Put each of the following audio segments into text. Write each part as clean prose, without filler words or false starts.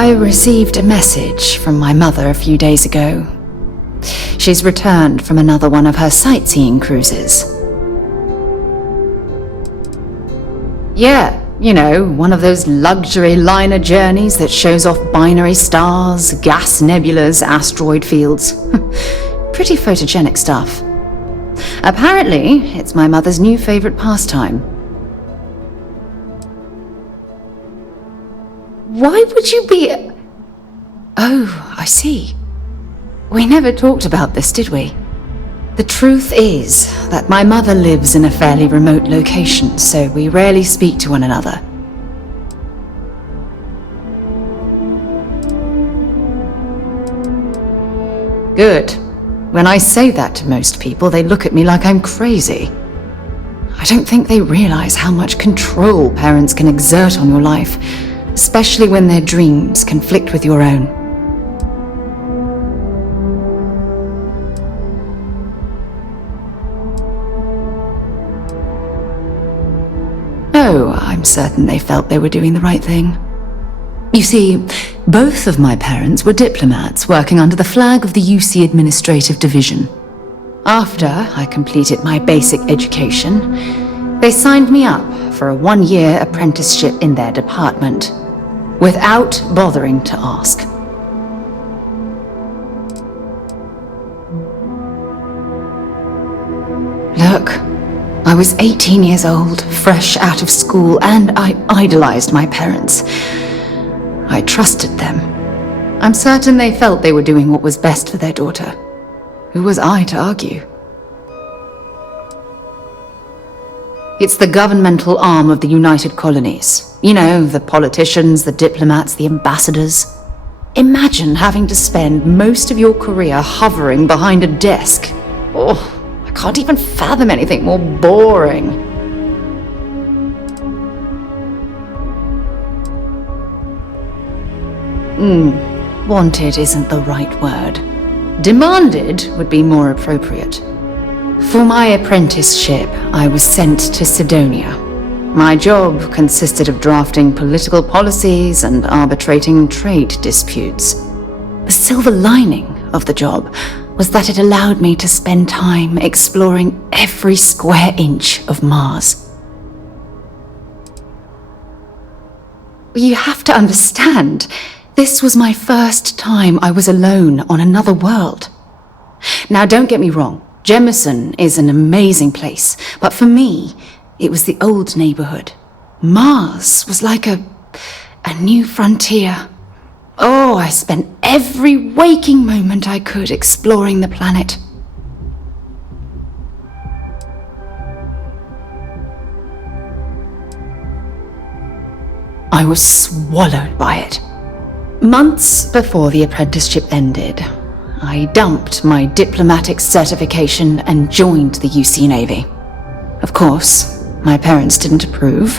I received a message from my mother a few days ago. She's returned from another one of her sightseeing cruises. Yeah, you know, one of those luxury liner journeys that shows off binary stars, gas nebulas, asteroid fields. Pretty photogenic stuff. Apparently, it's my mother's new favorite pastime. Why would you be... Oh, I see. We never talked about this, did we? The truth is that my mother lives in a fairly remote location, so we rarely speak to one another. Good. When I say that to most people, they look at me like I'm crazy. I don't think they realize how much control parents can exert on your life, especially when their dreams conflict with your own. Oh, I'm certain they felt they were doing the right thing. You see, both of my parents were diplomats working under the flag of the UC Administrative Division. After I completed my basic education, they signed me up for a one-year apprenticeship in their department, without bothering to ask. Look, I was 18 years old, fresh out of school, and I idolized my parents. I trusted them. I'm certain they felt they were doing what was best for their daughter. Who was I to argue? It's the governmental arm of the United Colonies. You know, the politicians, the diplomats, the ambassadors. Imagine having to spend most of your career hovering behind a desk. Oh, I can't even fathom anything more boring. Wanted isn't the right word. Demanded would be more appropriate. For my apprenticeship, I was sent to Sidonia. My job consisted of drafting political policies and arbitrating trade disputes. The silver lining of the job was that it allowed me to spend time exploring every square inch of Mars. You have to understand, this was my first time I was alone on another world. Now, don't get me wrong, Jemison is an amazing place, but for me, it was the old neighborhood. Mars was like a new frontier. Oh, I spent every waking moment I could exploring the planet. I was swallowed by it. Months before the apprenticeship ended, I dumped my diplomatic certification and joined the UC Navy. Of course, my parents didn't approve.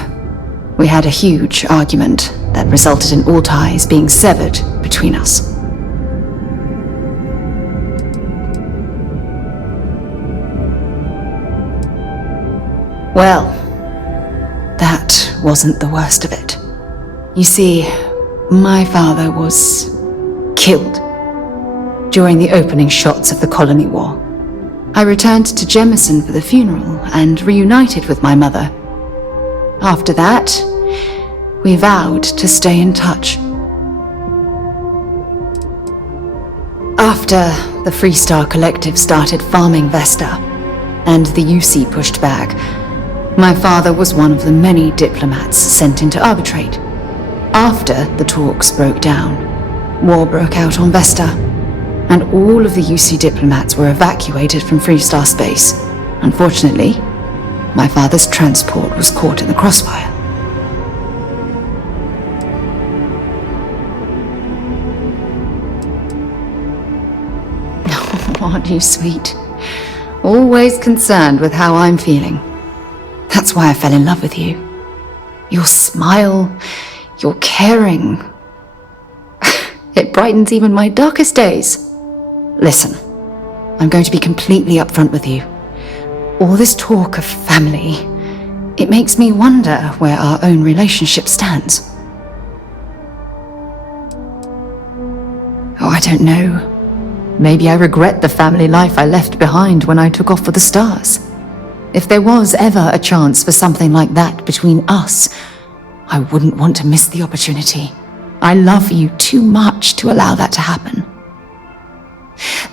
We had a huge argument that resulted in all ties being severed between us. Well, that wasn't the worst of it. You see, my father was killed during the opening shots of the Colony War. I returned to Jemison for the funeral and reunited with my mother. After that, we vowed to stay in touch. After the Freestar Collective started farming Vesta, and the UC pushed back, my father was one of the many diplomats sent in to arbitrate. After the talks broke down, war broke out on Vesta, and all of the UC diplomats were evacuated from Freestar space. Unfortunately, my father's transport was caught in the crossfire. Aren't you sweet? Always concerned with how I'm feeling. That's why I fell in love with you. Your smile, your caring. It brightens even my darkest days. Listen, I'm going to be completely upfront with you. All this talk of family, it makes me wonder where our own relationship stands. Oh, I don't know. Maybe I regret the family life I left behind when I took off for the stars. If there was ever a chance for something like that between us, I wouldn't want to miss the opportunity. I love you too much to allow that to happen.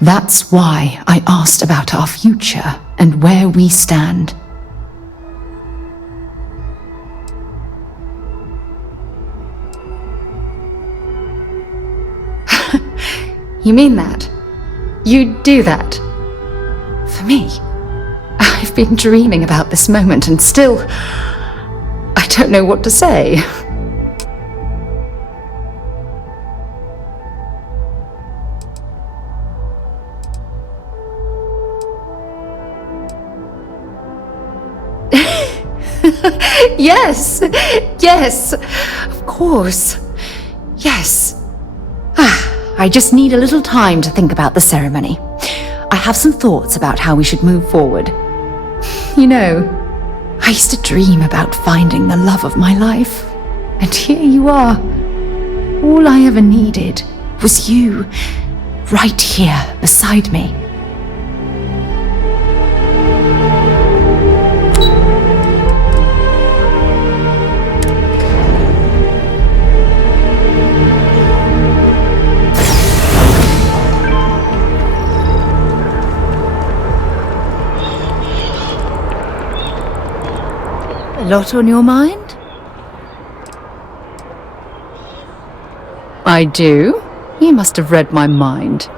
That's why I asked about our future and where we stand. You mean that? You'd do that? For me? I've been dreaming about this moment and still... I don't know what to say. Yes! Yes! Of course. Yes. I just need a little time to think about the ceremony. I have some thoughts about how we should move forward. You know, I used to dream about finding the love of my life. And here you are. All I ever needed was you, right here beside me. A lot on your mind? I do? You must have read my mind.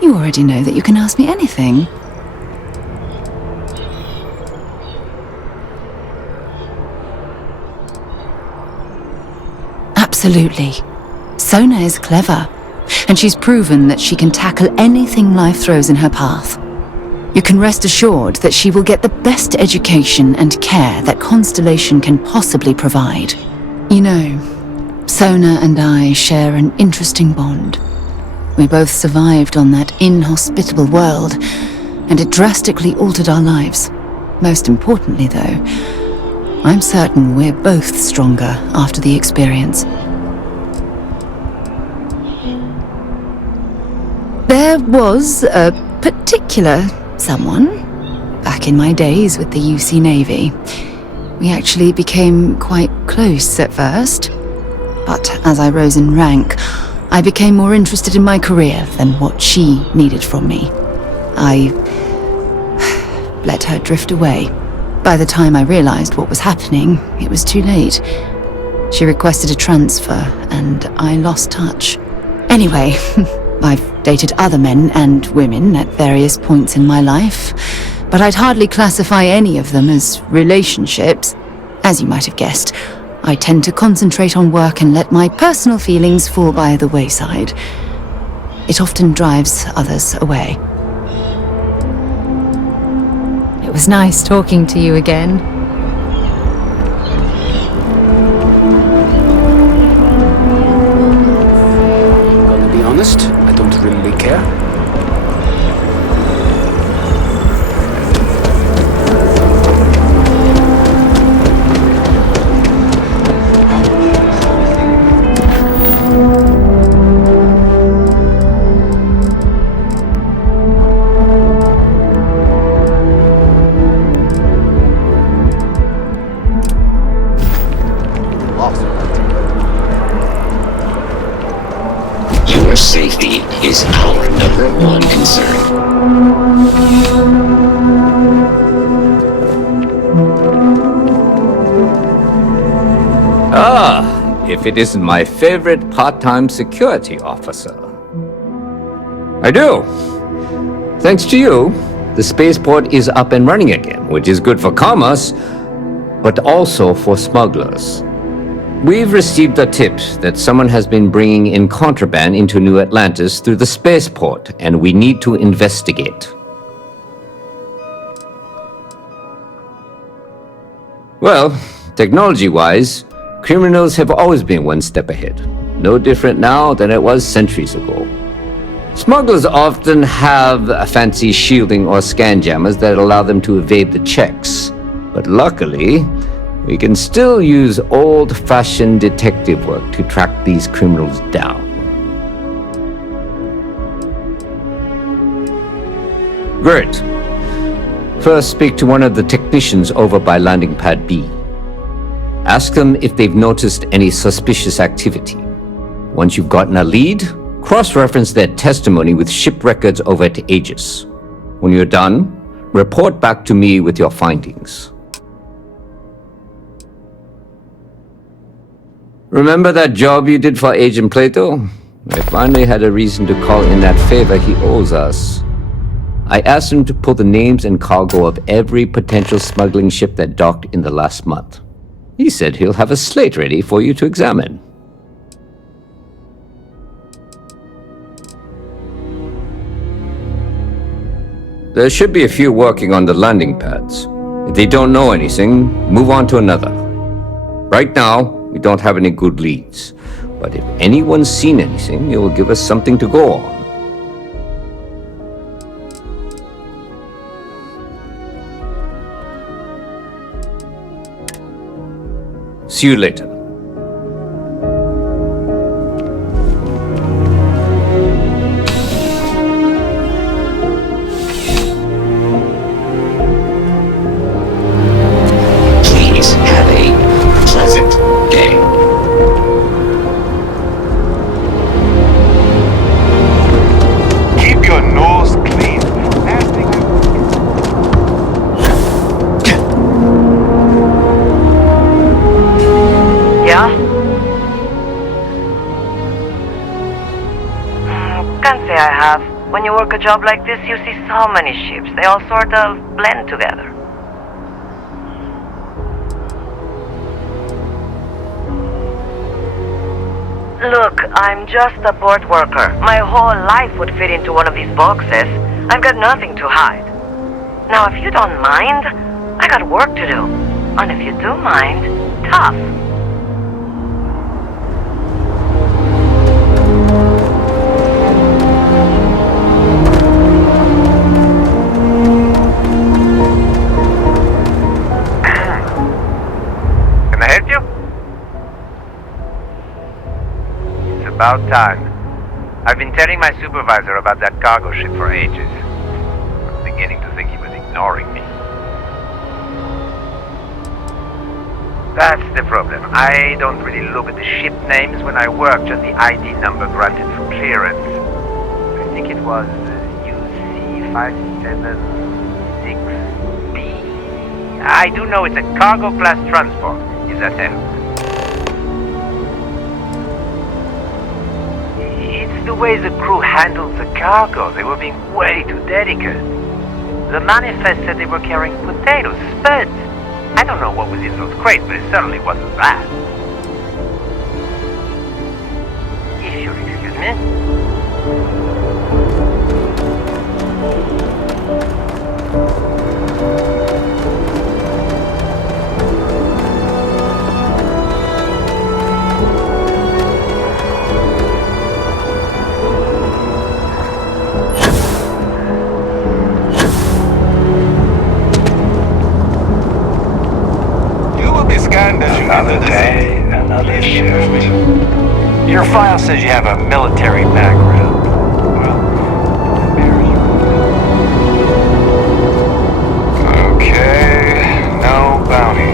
You already know that you can ask me anything. Absolutely. Sona is clever. And she's proven that she can tackle anything life throws in her path. You can rest assured that she will get the best education and care that Constellation can possibly provide. You know, Sona and I share an interesting bond. We both survived on that inhospitable world, and it drastically altered our lives. Most importantly, though, I'm certain we're both stronger after the experience. There was a particular someone back in my days with the UC Navy. We actually became quite close at first, but as I rose in rank, I became more interested in my career than what she needed from me. I let her drift away. By the time I realized what was happening, it was too late. She requested a transfer, and I lost touch. Anyway, I've dated other men and women at various points in my life, but I'd hardly classify any of them as relationships. As you might have guessed, I tend to concentrate on work and let my personal feelings fall by the wayside. It often drives others away. It was nice talking to you again. To be honest, I don't really care. Your safety is our #1 concern. If it isn't my favorite part-time security officer. I do. Thanks to you, the spaceport is up and running again, which is good for commerce, but also for smugglers. We've received a tip that someone has been bringing in contraband into New Atlantis through the spaceport, and we need to investigate. Well, technology-wise, criminals have always been one step ahead. No different now than it was centuries ago. Smugglers often have fancy shielding or scan jammers that allow them to evade the checks. But luckily, we can still use old-fashioned detective work to track these criminals down. Great. First, speak to one of the technicians over by landing pad B. Ask them if they've noticed any suspicious activity. Once you've gotten a lead, cross-reference their testimony with ship records over at Aegis. When you're done, report back to me with your findings. Remember that job you did for Agent Plato? I finally had a reason to call in that favor he owes us. I asked him to pull the names and cargo of every potential smuggling ship that docked in the last month. He said he'll have a slate ready for you to examine. There should be a few working on the landing pads. If they don't know anything, move on to another. Right now, we don't have any good leads, but if anyone's seen anything, it will give us something to go on. See you later. Please have a pleasant day. Keep your nose clean. Yeah? Can't say I have. When you work a job like this, you see so many ships. They all sort of blend together. Look, I'm just a port worker. My whole life would fit into one of these boxes. I've got nothing to hide. Now, if you don't mind, I got work to do. And if you do mind, tough. Can I help you? It's about time. I've been telling my supervisor about that cargo ship for ages. I'm beginning to think he was ignoring me. That's the problem. I don't really look at the ship names when I work, just the ID number granted for clearance. I think it was UC576B. I do know it's a cargo class transport. Is that help? It's the way the crew handled the cargo. They were being way too delicate. The manifest said they were carrying potatoes, spuds. I don't know what was in those crates, but it certainly wasn't that. If you'll excuse me. Another day, another shift. Your file says you have a military background. Well, okay, no bounty.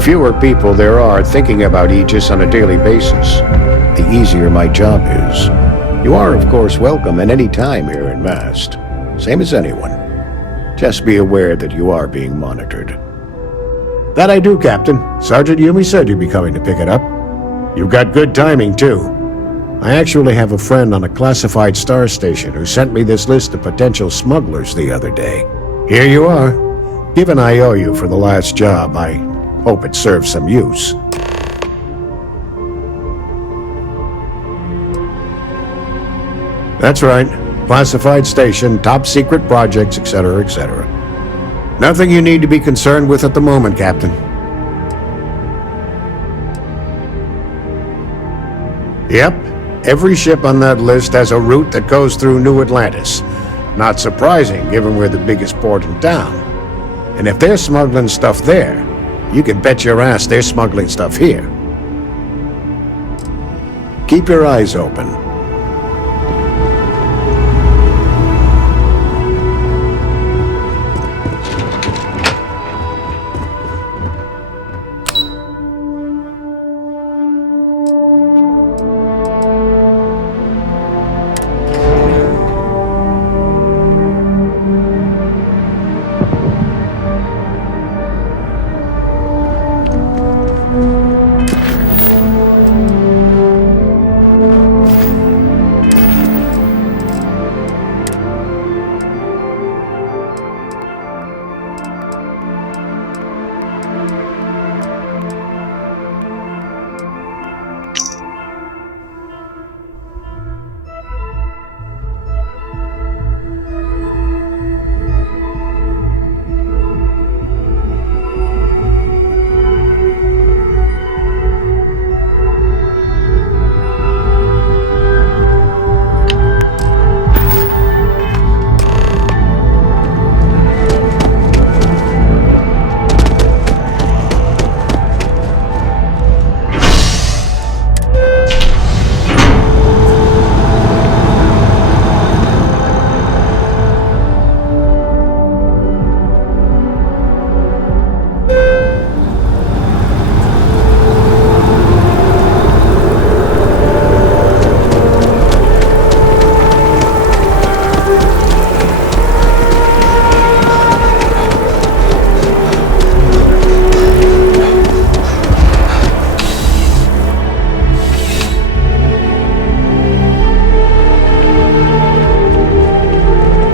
fewer people there are thinking about Aegis on a daily basis, the easier my job is. You are, of course, welcome at any time here in Mast. Same as anyone. Just be aware that you are being monitored. That I do, Captain. Sergeant Yumi said you'd be coming to pick it up. You've got good timing, too. I actually have a friend on a classified star station who sent me this list of potential smugglers the other day. Here you are. Given I owe you for the last job, I hope it serves some use. That's right. Classified station, top secret projects, etc., etc. Nothing you need to be concerned with at the moment, Captain. Yep. Every ship on that list has a route that goes through New Atlantis. Not surprising, given we're the biggest port in town. And if they're smuggling stuff there, you can bet your ass they're smuggling stuff here. Keep your eyes open.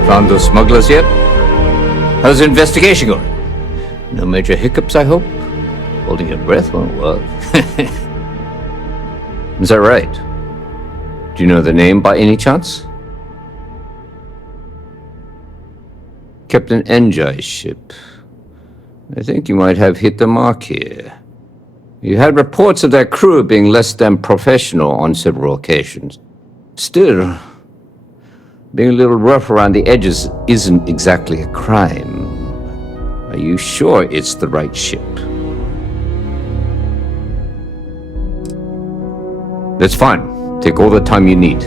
Found those smugglers yet? How's the investigation going? No major hiccups, I hope? Holding your breath won't work. Is that right? Do you know the name by any chance? Captain Enjai's ship. I think you might have hit the mark here. You had reports of their crew being less than professional on several occasions. Still, being a little rough around the edges isn't exactly a crime. Are you sure it's the right ship? That's fine. Take all the time you need.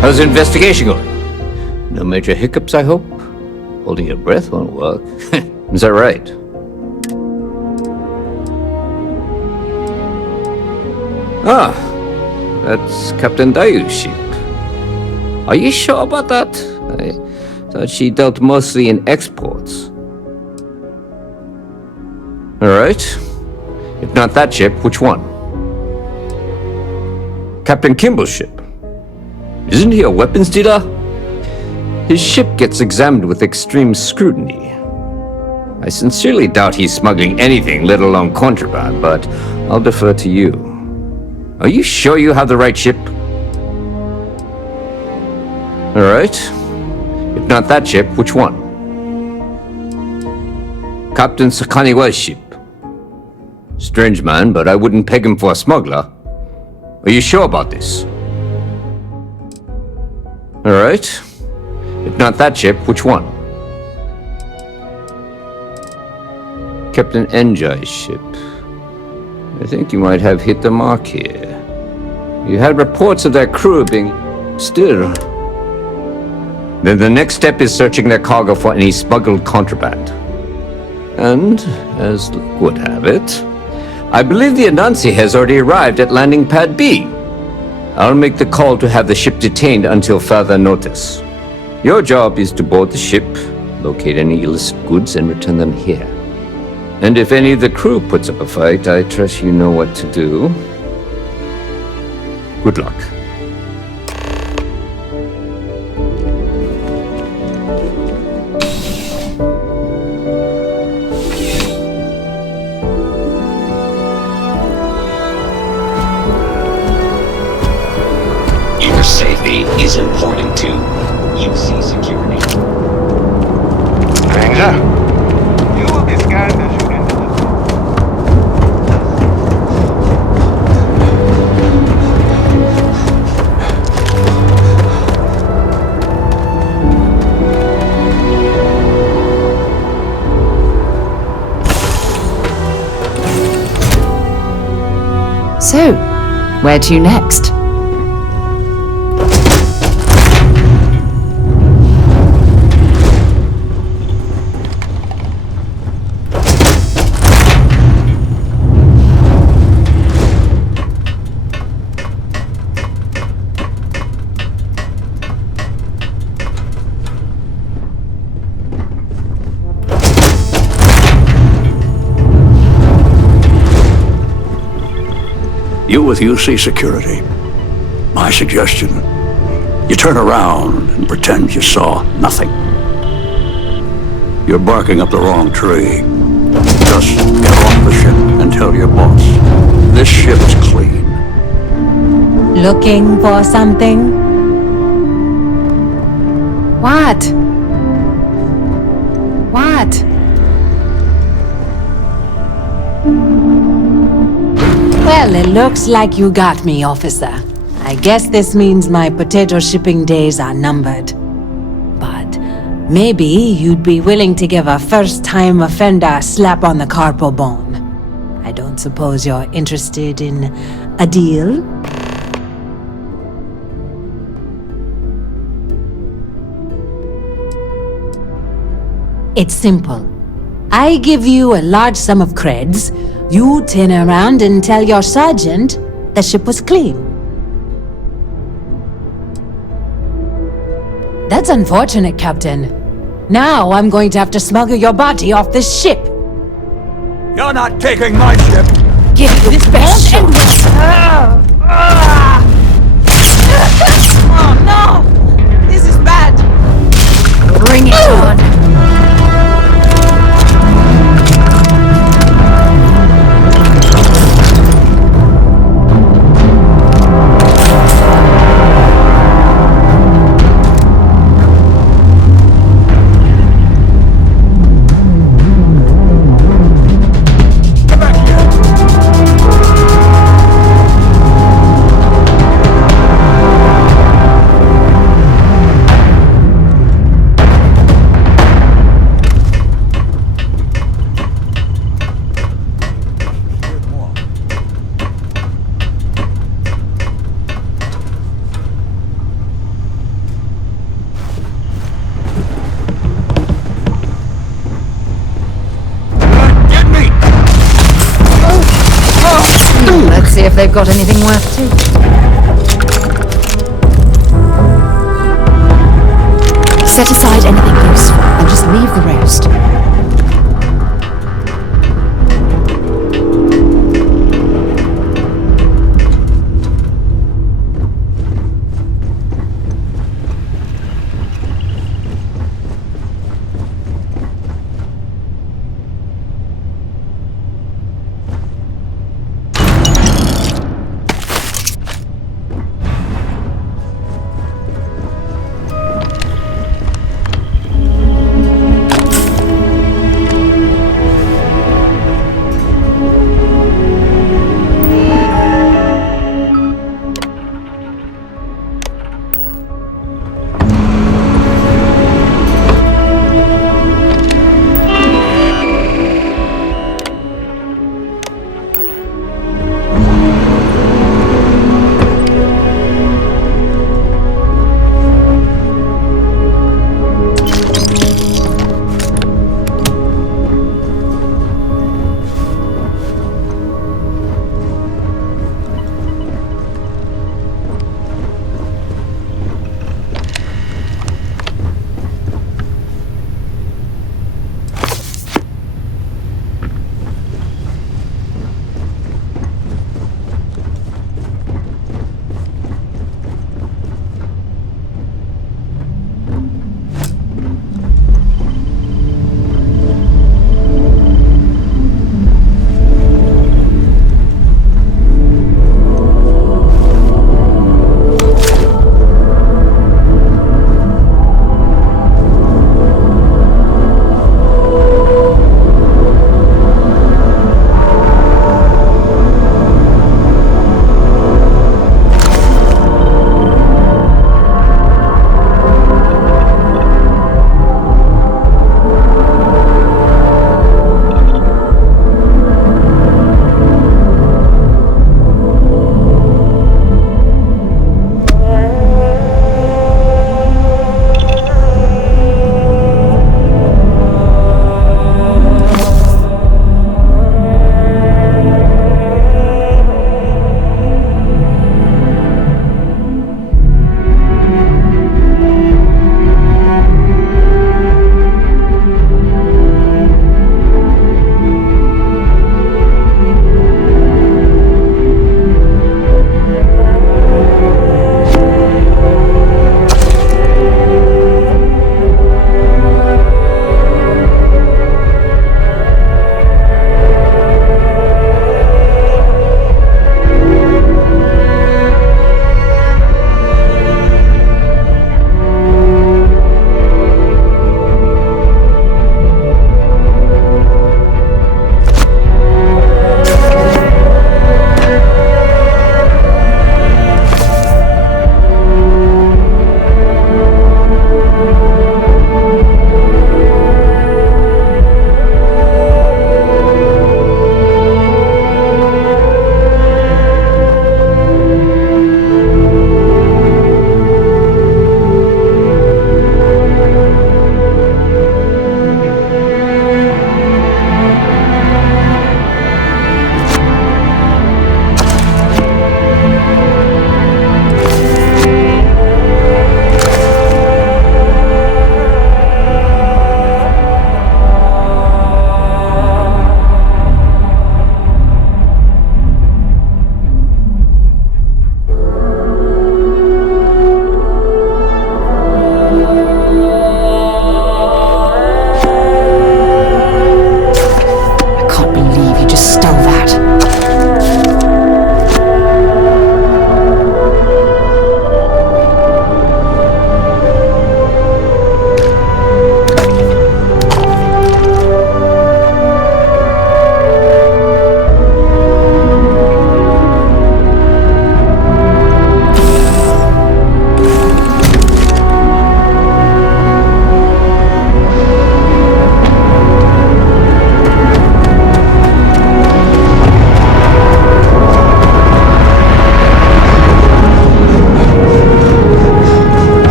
How's the investigation going? No major hiccups, I hope? Holding your breath won't work. Is that right? Ah, that's Captain Dayu's ship. Are you sure about that? I thought she dealt mostly in exports. Alright. If not that ship, which one? Captain Kimball's ship. Isn't he a weapons dealer? His ship gets examined with extreme scrutiny. I sincerely doubt he's smuggling anything, let alone contraband, but I'll defer to you. Are you sure you have the right ship? Alright. If not that ship, which one? Captain Sakaniwa's ship. Strange man, but I wouldn't peg him for a smuggler. Are you sure about this? All right. If not that ship, which one? Captain Enjai's ship. I think you might have hit the mark here. You had reports of their crew being... Still... Then the next step is searching their cargo for any smuggled contraband. And, as luck would have it, I believe the Anansi has already arrived at landing pad B. I'll make the call to have the ship detained until further notice. Your job is to board the ship, locate any illicit goods, and return them here. And if any of the crew puts up a fight, I trust you know what to do. Good luck. Your safety is important to UC security. Stranger, you will disguise as you enter the... So, where to next? You with UC Security. My suggestion, you turn around and pretend you saw nothing. You're barking up the wrong tree. Just get off the ship and tell your boss. This ship's clean. Looking for something? What? What? Well, it looks like you got me, officer. I guess this means my potato shipping days are numbered. But maybe you'd be willing to give a first-time offender a slap on the carpal bone. I don't suppose you're interested in a deal? It's simple. I give you a large sum of creds. You turn around and tell your sergeant the ship was clean. That's unfortunate, Captain. Now I'm going to have to smuggle your body off this ship. You're not taking my ship! Give you this best shot. Oh no! This is bad! Bring it on! Let's see if they've got anything worth taking. Set aside anything useful and just leave the rest.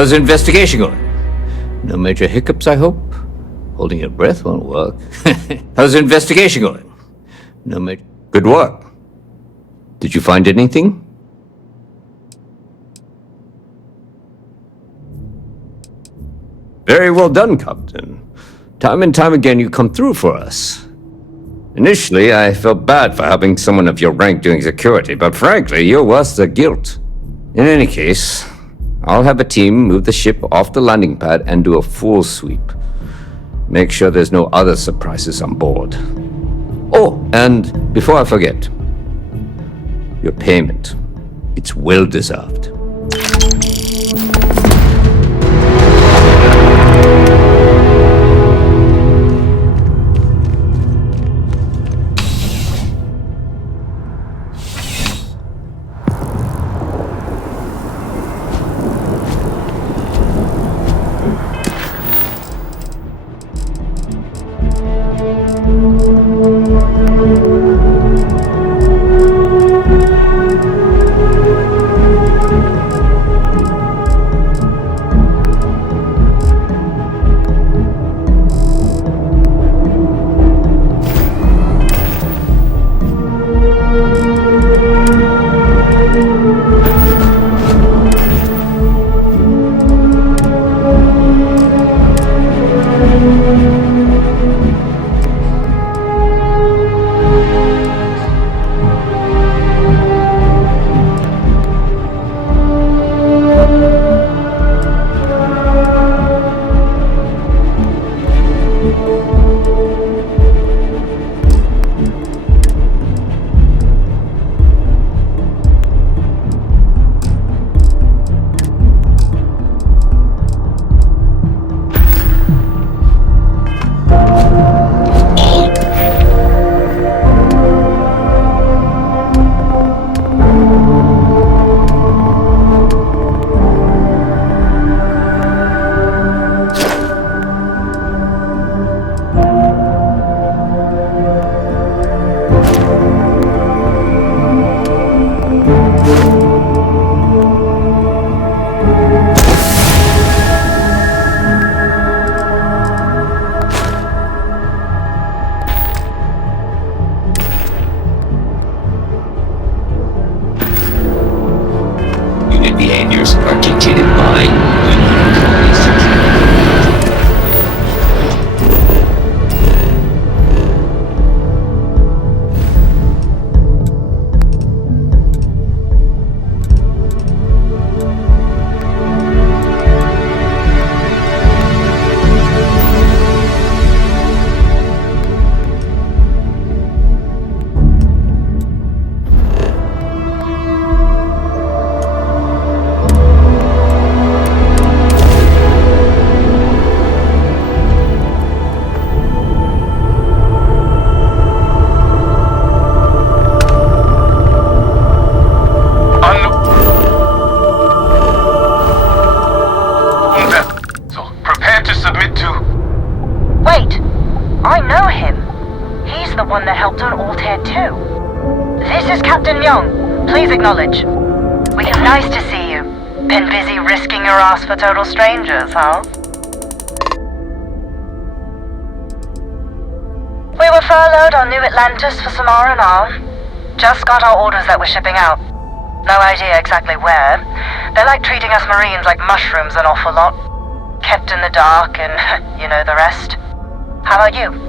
How's the investigation going? No major hiccups, I hope? Holding your breath won't work. How's the investigation going? No major... Good work. Did you find anything? Very well done, Captain. Time and time again you come through for us. Initially, I felt bad for helping someone of your rank doing security, but frankly, you're worth the guilt. In any case, I'll have a team move the ship off the landing pad and do a full sweep. Make sure there's no other surprises on board. Oh, and before I forget, your payment. It's well deserved. Behaviors are dictated by unique security. Acknowledge. Nice to see you. Been busy risking your ass for total strangers, huh? We were furloughed on New Atlantis for some R&R. Just got our orders that we're shipping out. No idea exactly where. They're like treating us Marines like mushrooms an awful lot. Kept in the dark and you know the rest. How about you?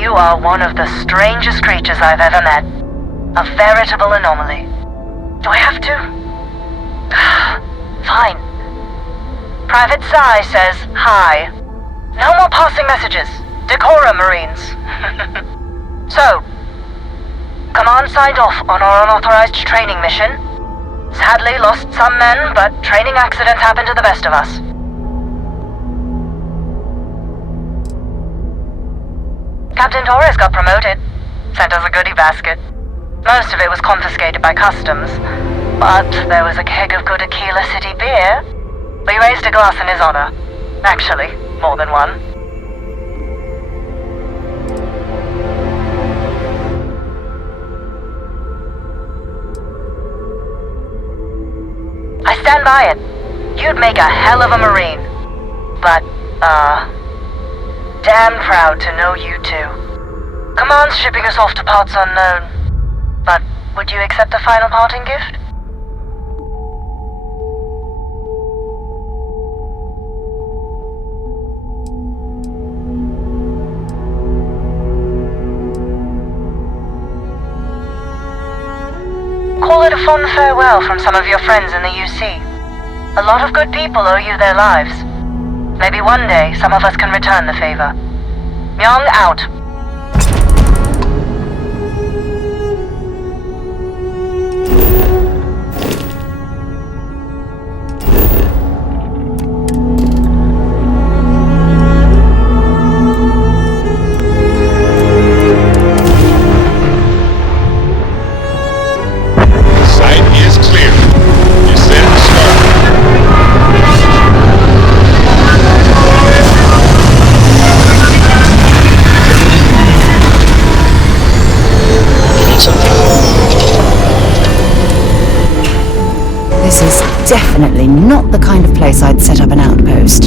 You are one of the strangest creatures I've ever met. A veritable anomaly. Do I have to? Fine. Private Psy says hi. No more passing messages. Decorum, Marines. So, Command signed off on our unauthorized training mission. Sadly lost some men, but training accidents happen to the best of us. Captain Torres got promoted. Sent us a goodie basket. Most of it was confiscated by customs. But there was a keg of good Aquila City beer. We raised a glass in his honor. Actually, more than one. stand by it. You'd make a hell of a Marine. But, damn proud to know you too. Command's shipping us off to parts unknown. But would you accept a final parting gift? Call it a fond farewell from some of your friends in the UC. A lot of good people owe you their lives. Maybe one day some of us can return the favor. Myung out. This is definitely not the kind of place I'd set up an outpost.